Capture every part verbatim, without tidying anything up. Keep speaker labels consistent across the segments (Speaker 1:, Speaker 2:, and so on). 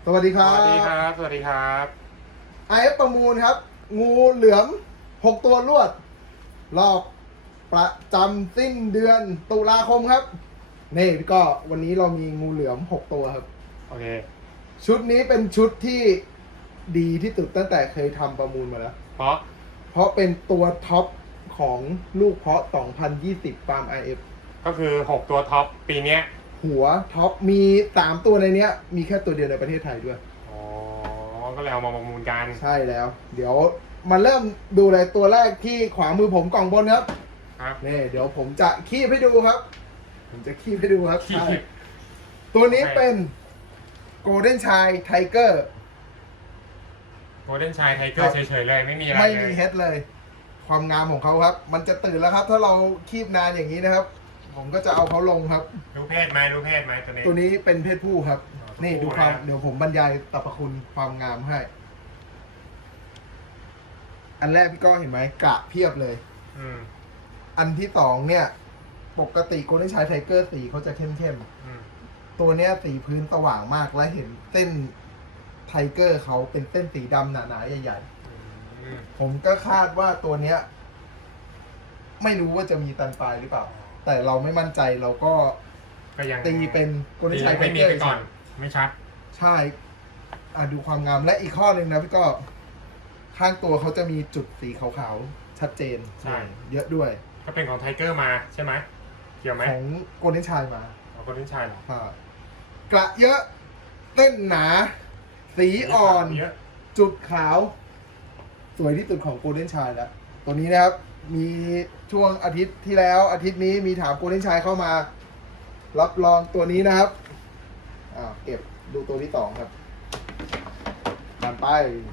Speaker 1: วัสดีค
Speaker 2: ส
Speaker 1: รับ
Speaker 2: วัสดีครับ สวัสดีครับ
Speaker 1: ไอ เอฟ ประมูลครับ งูเหลือมหกตัวรวด รอบประจำสิ้นเดือนตุลาคมครับ นี่พี่ก็วันนี้เรามีงูเหลือมหกตัวครับ
Speaker 2: โอเค
Speaker 1: ชุดนี้เป็นชุดที่ดีที่สุดตั้งแต่เคยทำประมูลมาแล้ว
Speaker 2: เพราะ
Speaker 1: เพราะเป็นตัวท็อปของลูกเพาะสองพันยี่สิบฟาร์ม ไอ เอฟ
Speaker 2: ก็คือหกตัวท็อปปีเนี้ย
Speaker 1: หัวท็อปมีสามตัวในเนี้ย มีแค่ตัวเดียวในประเทศไทยด้วย
Speaker 2: อ๋อ ก็เลยเอามาประมูลกัน
Speaker 1: ใช่แล้ว เดี๋ยวมาเริ่มดูเลยตัวแรกที่ขวามือผมกล่องบนครับ
Speaker 2: ครับ
Speaker 1: นี่เดี๋ยวผมจะคีบให้ดูครับ ผมจะคีบให้ดูครับ
Speaker 2: คีบ
Speaker 1: ใช่ตัวนี้เป็นโกลเด้นชายไทเกอร์
Speaker 2: โกลเด้นชายไทเกอร์เฉยๆเลย ไม่มีอะไร
Speaker 1: ไม่
Speaker 2: เล
Speaker 1: มี
Speaker 2: ย
Speaker 1: เฮดเลย ความงามของเขาครับ มันจะตื่นแล้วครับ ถ้าเราคีบนานอย่างนี้นะครับ ผมก็จะเอาเขาลงครับ
Speaker 2: รู้เพศไหมรู้เพศไหมตัวนี้
Speaker 1: ตัวนี้เป็นเพศผู้ครับ
Speaker 2: อ๋อ
Speaker 1: นี่
Speaker 2: ตัวผู้
Speaker 1: ดูความ
Speaker 2: นะ
Speaker 1: เดี๋ยวผมบรรยายสรรพคุณความงามให้ อันแรกพี่ก็เห็นไหมกระเพียบเลย
Speaker 2: อืม
Speaker 1: อันที่สองเนี่ย ปกติโกลเด้นชายไทเกอร์สีเขาจะเข้มเข้ม
Speaker 2: อืม
Speaker 1: ๆตัวเนี้ยสีพื้นสว่างมากและเห็นเส้นไทเกอร์เขาเป็นเส้นสีดำหนาๆใหญ่
Speaker 2: อืม
Speaker 1: ๆ ผมก็คาดว่าตัวเนี้ย ไม่รู้ว่าจะมีตันปลายหรือเปล่า แต่เราไม่มั่นใจเราก็
Speaker 2: ก็ยัง
Speaker 1: ตีเป็นโกลเด้นชายไท
Speaker 2: ไม่มี
Speaker 1: เกอร์
Speaker 2: ไปก่อน ไม่ชัด
Speaker 1: ใช่อ่ะดูความงามและอีกข้อหนึ่งนะพี่ก็ข้างตัวเขาจะมีจุดสีขาวๆชัดเจน
Speaker 2: ใช่
Speaker 1: เยอะด้วย
Speaker 2: ก็เป็นของไทเกอร์มาใช่ไหม เกี่ยวไหม
Speaker 1: ของโกลเด้นชายมา
Speaker 2: ของโกลเด้นชายเหรอ
Speaker 1: อ่ากระเยอะเต้นหนา สีอ่อน
Speaker 2: เยอะ
Speaker 1: จุดขาว สวยที่สุดของโกลเด้นชายแล้ว ตัวนี้นะครับ มีช่วงอาทิตย์ที่แล้ว อาทิตย์นี้มีถามโกลเด้นชายเข้ามา รับรองตัวนี้นะครับอ่าเก็บดูตัวที่สองครับตามไป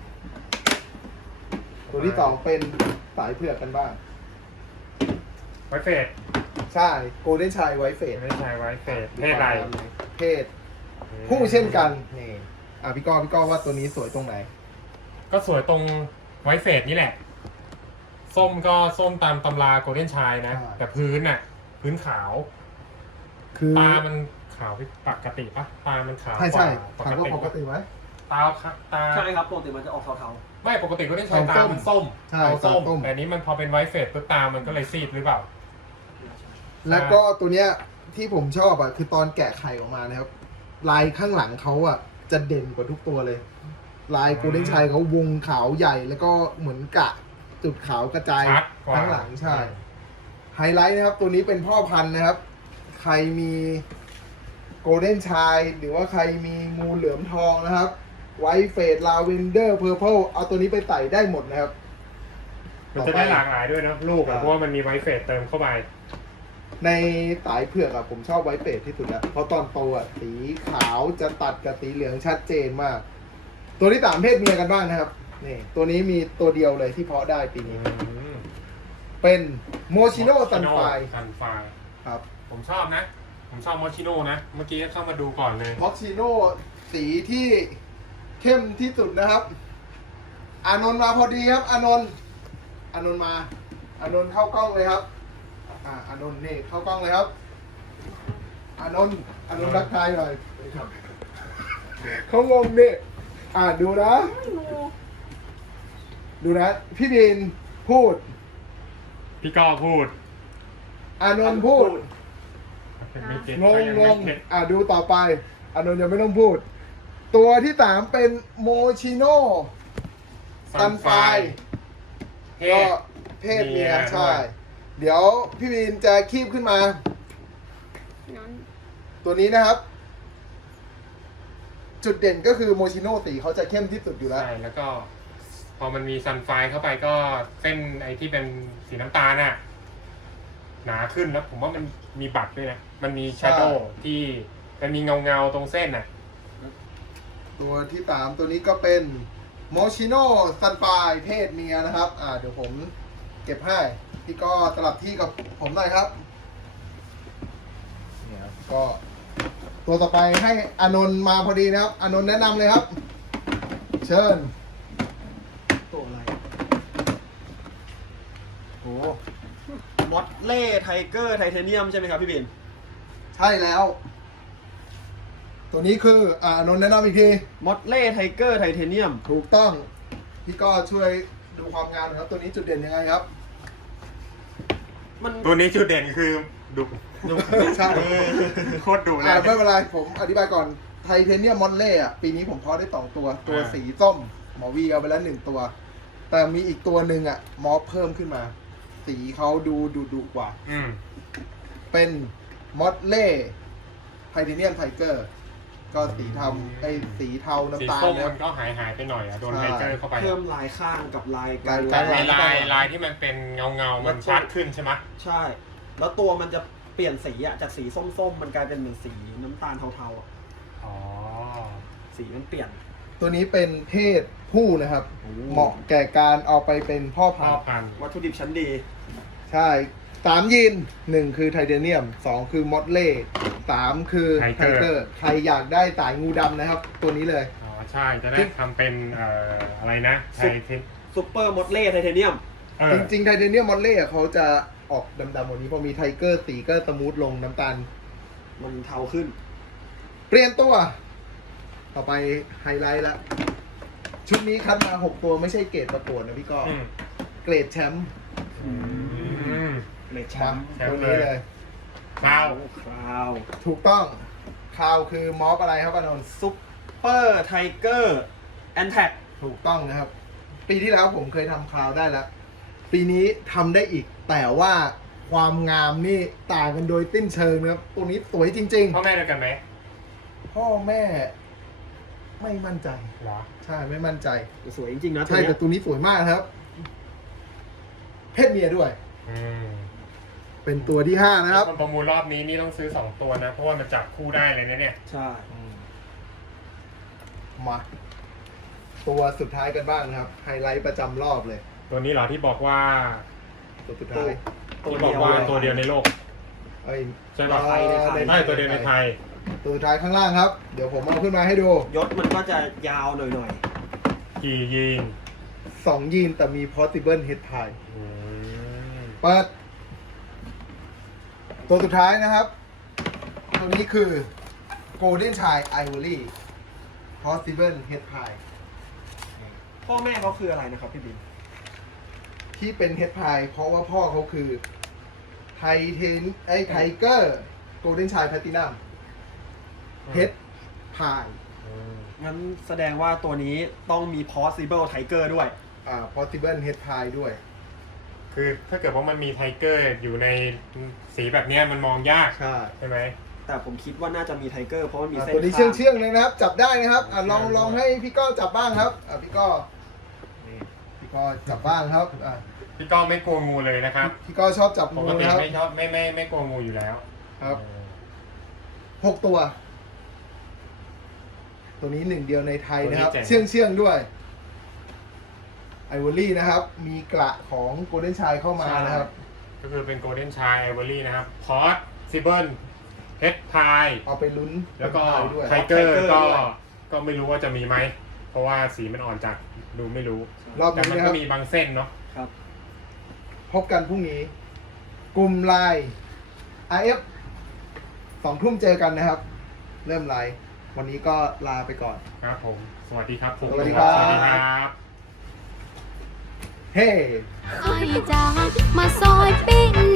Speaker 1: ตัวที่สองเป็นสายเผือกกันบ้าง
Speaker 2: ไวเฟส
Speaker 1: ใช่โกลเด้นชายไวท์เฟ
Speaker 2: โก
Speaker 1: ส
Speaker 2: ลเด้นชายไวเฟสเพศอะไร
Speaker 1: เพศผู้เช่นกันนี่อ่ะพี่ก้อพี่ก้อว่าตัวนี้สวยตรงไหน
Speaker 2: ก็สวยตรงไวเฟสนี่แหละ ส้มก็ส้มตามตำราโกลเด้นชายนะ
Speaker 1: ใช่
Speaker 2: แต่พื้นน่ะ พื้นขาว
Speaker 1: คือ
Speaker 2: ตามันขาวปกติปะตามันขาว
Speaker 1: ใช่ใช่
Speaker 2: กว่า
Speaker 1: ถามว่าปกติไหม
Speaker 2: ตาตา
Speaker 3: ใช่ครับปกติมันจะออกเทา
Speaker 2: ไม่ปกติโกลเด้นชาย
Speaker 1: ตา
Speaker 2: ตา
Speaker 1: ส้ม
Speaker 2: มันส้ม
Speaker 1: ใช่
Speaker 2: ตาส้ม
Speaker 1: ตาส้ม
Speaker 2: แต่อันนี้มันพอเป็นไวเฟสปุ๊บตามันก็เลยซีดหรือเปล่า
Speaker 1: แล้วก็ตัวเนี้ยที่ผมชอบอ่ะคือตอนแกะไข่ออกมานะครับ ลายข้างหลังเขาอ่ะ จะเด่นกว่าทุกตัวเลย ลายโกลเด้นชายเขาวงขาวใหญ่แล้วก็เหมือนกะจุดขาวกระจาย
Speaker 2: ชัดกว่า
Speaker 1: ทั้งหลังใช่ ไฮไลท์นะครับ ตัวนี้เป็นพ่อพันธุ์นะครับ ใครมีโกลเด้นชายหรือว่าใครมีงูเหลือมทองนะครับไวท์เฟสลาเวนเดอร์เพอร์เพลเอาตัวนี้ไปใส่ได้หมดนะครับ
Speaker 2: มันจะได้หลากหลายด้วยนะลูก
Speaker 1: ครั
Speaker 2: อะ
Speaker 1: บ
Speaker 2: เพราะว่ามันมีไวเฟสเติมเข้าไป
Speaker 1: ในสายเผือกอะผมชอบไวท์เฟสที่สุดแล้วเพราะตอนโตอะสีขาวจะตัดกับสีเหลืองชัดเจนมาก ตัวที่สามเพศเมียกันบ้างนะครับนี่ตัวนี้มีตัวเดียวเลยที่เพาะได้ปีนี้ เป็นโมชิโนซันไฟ
Speaker 2: ซันไฟ
Speaker 1: ครับ
Speaker 2: ผมชอบนะ ผมชอบโมชิโน่นะ เมื่อกี้เข้ามาดูก่อนเลย
Speaker 1: โมชิโนสีที่เข้มที่สุดนะครับ อานนท์มาพอดีครับ อานนท์อานนท์มา อานนท์เข้ากล้องเลยครับ อ่า อานนท์นี่เข้ากล้องเลยครับ อานนท์อานนท์รักทายหน่อยเขางงนี่อ่าดูนะ ดูนะ พี่บินพูด
Speaker 2: พี่ก้อพูด
Speaker 1: อานนท์พูด
Speaker 2: ไม่เก็ต
Speaker 1: งง
Speaker 2: ก็ยัง
Speaker 1: ง
Speaker 2: ไม่
Speaker 1: ง
Speaker 2: เก็ต
Speaker 1: อ่ะดูต่อไปอานนท์ยังไม่ต้องพูด ตัวที่สามเป็นโมชิโนซันไฟ
Speaker 2: เพ
Speaker 1: ก็
Speaker 2: ศ
Speaker 1: เพศเมีย
Speaker 2: เมีย
Speaker 1: ใช่
Speaker 2: ด้วย
Speaker 1: เดี๋ยวพี่วินจะคีบขึ้นมา
Speaker 4: นั้น
Speaker 1: ตัวนี้นะครับ จุดเด่นก็คือโมชิโนสีเขาจะเข้มที่สุดอยู่แล้ว
Speaker 2: ใช่ แล้วก็ พอมันมีซันไฟเข้าไปก็เส้นไอ้ที่เป็นสีน้ำตาลน่ะ หนาขึ้นแล้วผมว่ามันมีบัตรด้วยนะ มันมีแชโดว์ที่มันมีเงาเงาๆตรงเส้นน่ะ
Speaker 1: ตัวที่สามตัวนี้ก็เป็นโมชิโนซันไฟเพศเมียนะครับ อ่าเดี๋ยวผมเก็บให้พี่ก็สลับที่กับผมหน่อยครับเนี่ยครับก็ตัวต่อไปให้อานนท์มาพอดีนะครับ อานนท์แนะนำเลยครับ เชิญ
Speaker 3: ๆตัวอะไรโอ้มอสเล่ไทเกอร์ไทเทเนียมใช่ไหมครับพี่บิน
Speaker 1: ใช่แล้วตัวนี้คืออ่านนท์แนะนำอีกที
Speaker 3: มอสเล่ไทเกอร์ไทเทเนียม
Speaker 1: ถูกต้อง พี่ก็ช่วยดูความงามหน่อยครับ ตัวนี้จุดเด่นยังไงครับ
Speaker 3: มัน
Speaker 2: ตัวนี้จุดเด่นคือดุ
Speaker 1: ใช่
Speaker 2: โคตรดุเล
Speaker 1: อ่าย ไม่เป็นไร ผมอธิบายก่อนไทเทเนียมมอนเล่อะปีนี้ผมเพาะได้สองตัว ตัว
Speaker 2: อ่า
Speaker 1: สีส้ม หมอวีเอาไปแล้วหนึ่งตัว แต่มีอีกตัวหนึ่งอะมอเพิ่มขึ้นมา สีเขาดูดุดุกว่า
Speaker 2: อืม
Speaker 1: เป็นมอสเล่ไทเทเนียมไทเกอร์ ก็สีเทาไอ้สีเทา
Speaker 2: สี
Speaker 1: น้ำตาล
Speaker 2: ส้ม
Speaker 1: เนี่ย
Speaker 2: มันก็หายหายไปหน่อยอ่ะโดน
Speaker 1: ใช่
Speaker 2: ไทเกอร์เข้าไป
Speaker 3: เพิ่มลายข้างกับลายกลาง
Speaker 1: ลาย
Speaker 2: แต่ในลายลายที่มันเป็นเงาเงาๆมันชัดขึ้นใช่ไหม
Speaker 3: ใช่ แล้วตัวมันจะเปลี่ยนสีอะจากสีส้มๆ มันกลายเป็นเหมือนสีน้ำตาลเทาๆอะ
Speaker 2: อ๋อ
Speaker 3: สีมันเปลี่ยน
Speaker 1: ตัวนี้เป็นเพศผู้นะครับ
Speaker 3: โอ้
Speaker 1: เหมาะแก่การเอาไปเป็นพ่อ
Speaker 2: พ่
Speaker 1: พั
Speaker 2: อน
Speaker 1: ธุ์
Speaker 2: พันธุ์
Speaker 3: วัตถุดิบชั้นดี
Speaker 1: ใช่สามยีนหนึ่งคือไทเทเนียมสองคือมอสเล่สามคือไทเกอร์ ใครอยากได้สายงูดำนะครับ ตัวนี้เลย
Speaker 2: อ๋อใช่จะได้ทำเป็นเอ่ออะไรนะไทเทน
Speaker 3: ซุปเปอร์มอสเล่ไทเทเนียม
Speaker 2: เอ
Speaker 1: จ
Speaker 2: อ
Speaker 1: ริงๆไทเทเนียมมอสเล่เขาจะออกดำๆกว่านี้พอมีไทเกอร์สีก็สมูทลงน้ำตาล
Speaker 3: มันเทาขึ้น
Speaker 1: เปลี่ยนตัว ต่อไปไฮไลท์ละ ชุดนี้คัดมาหกตัวไม่ใช่เกรดประกวดนะพี่ก็
Speaker 2: อืม
Speaker 1: เกรดแชมป์
Speaker 2: อืม
Speaker 3: เลดแช
Speaker 1: มาม
Speaker 3: ป์
Speaker 2: แชมป์
Speaker 1: ตัวนี้เลย
Speaker 2: ข้าว
Speaker 3: คราว
Speaker 1: ถูกต้องคาวคือมอฟอะไรครับอานนท์
Speaker 3: ซุปเปอร์ไทเกอร์แอนแท็ก
Speaker 1: ถูกต้องนะครับ ปีที่แล้วผมเคยทำคาวได้แล้ว ปีนี้ทำได้อีก แต่ว่าความงามนี่ต่างกันโดยสิ้นเชิงนะครับ ตัวนี้สวยจริง
Speaker 2: พ่อแม่เดียวกันไหม
Speaker 1: ๆ พ่อแม่ไม่มั่นใจ
Speaker 2: เหรอ
Speaker 1: ใช่ไม่มั่นใจ
Speaker 3: สวยจริงๆนะตัว
Speaker 1: ใช่
Speaker 3: เนี้
Speaker 1: แต่
Speaker 3: ย
Speaker 1: ตัวนี้สวยมากนะครับ เพศเมียด้วย
Speaker 2: อืม
Speaker 1: เป็นตัวที่ห้านะครับ
Speaker 2: คนประมูลรอบนี้นี่ต้องซื้อสองตัวนะ เพราะว่ามันจับคู่ได้เลยนะเนี่ย
Speaker 3: ใช่
Speaker 1: มา ตัวสุดท้ายกันบ้างนะครับ ไฮไลท์ประจำรอบเลย
Speaker 2: ตัวนี้เหรอที่บอกว่า
Speaker 1: ตัวสุดท้าย
Speaker 3: ตัว
Speaker 2: ที่บ
Speaker 3: เดี
Speaker 2: อก
Speaker 3: ยว
Speaker 2: ว่า
Speaker 3: เลย
Speaker 2: ตัวเดียวในโลก
Speaker 1: เอ้ย
Speaker 2: ใช่ป่ะ
Speaker 1: เอ่อ
Speaker 3: ในไทย
Speaker 2: ใช่ตัวเดียวในไทย
Speaker 1: ตัวสุดท้ายข้างล่างครับ เดี๋ยวผมเอาขึ้นมาให้ดู
Speaker 3: ยศมันก็จะยาวหน่อย
Speaker 2: กี่ยีน
Speaker 1: สองยีนแต่มี possible head tie
Speaker 2: อืม
Speaker 1: เปิด ตัวสุดท้ายนะครับ ตัวนี้คือ golden chai ivory possible head tie
Speaker 3: ๆ พ่อแม่เขาคืออะไรนะครับพี่บิน
Speaker 1: ที่เป็น head tie เพราะว่าพ่อเขาคือไทเทนไอไทเกอร์ golden chai platinum head tie
Speaker 2: อืม
Speaker 3: งั้นแสดงว่าตัวนี้ต้องมี possible tiger ด้วย
Speaker 1: อ่า possible head tie ด้วย
Speaker 2: คือถ้าเกิดว่ามันมีไทเกอร์อยู่ในสีแบบเนี้ยมันมองยาก
Speaker 1: ใช่
Speaker 2: ใช่ไหม
Speaker 3: แต่ผมคิดว่าน่าจะมี tiger เพราะมันมี
Speaker 1: อ่า
Speaker 3: เส้น
Speaker 1: ตัวนี้
Speaker 3: ข้าง
Speaker 1: เชื่องๆเลยนะครับ จับได้นะครับอ่าลอง
Speaker 2: เชื่อง
Speaker 1: ลองให้พี่ก้อจับบ้างครับอ่าพี่ก้อนี่พี่ก้อจับบ้างครับอ่า
Speaker 2: พี่ก้องไม่กลัวงูเลยนะครับ
Speaker 1: พี่ก้อชอบจับ
Speaker 2: ป
Speaker 1: งู
Speaker 2: กติ
Speaker 1: นะครับ
Speaker 2: ไม่ชอบไม่ไม่ไม่กลัวงูอยู่แล้ว
Speaker 1: ครับ
Speaker 2: เออ
Speaker 1: หกตัว ตัวนี้หนึ่งเดียวในไทยนะครับ เชื่องเชื่องๆด้วยไอวอรี่นะครับ มีกระของโกลเด้นชายเข้ามานะครับ
Speaker 2: ก็คือเป็นโกลเด้นชายไอวอรี่นะครับพอสซิเบิลเฮดพาย
Speaker 1: เอาไปลุ้น
Speaker 2: แล้วก็
Speaker 1: เป็นพายด้วย
Speaker 2: ไทเกอร์ก็ก็ไม่รู้ว่าจะมีไหม เพราะว่าสีมันอ่อนจากดูไม่รู้
Speaker 1: รอบ
Speaker 2: แต่
Speaker 1: นี้
Speaker 2: มัน
Speaker 1: นะค
Speaker 2: ก็
Speaker 1: รับ
Speaker 2: มีบางเส้นเนาะ
Speaker 3: ครับ
Speaker 1: พบกันพรุ่งนี้ กลุ่มไลน์ ไอ เอฟ สองทุ่มเจอกันนะครับ เริ่มไลน์วันนี้ก็ลาไปก่อน
Speaker 2: ครับผม สวัสดีครับผม
Speaker 1: สวัสดีครับ
Speaker 2: สวัสดีครับ
Speaker 1: เฮ้
Speaker 5: ไอ้จ้ามาซอยปิ้ง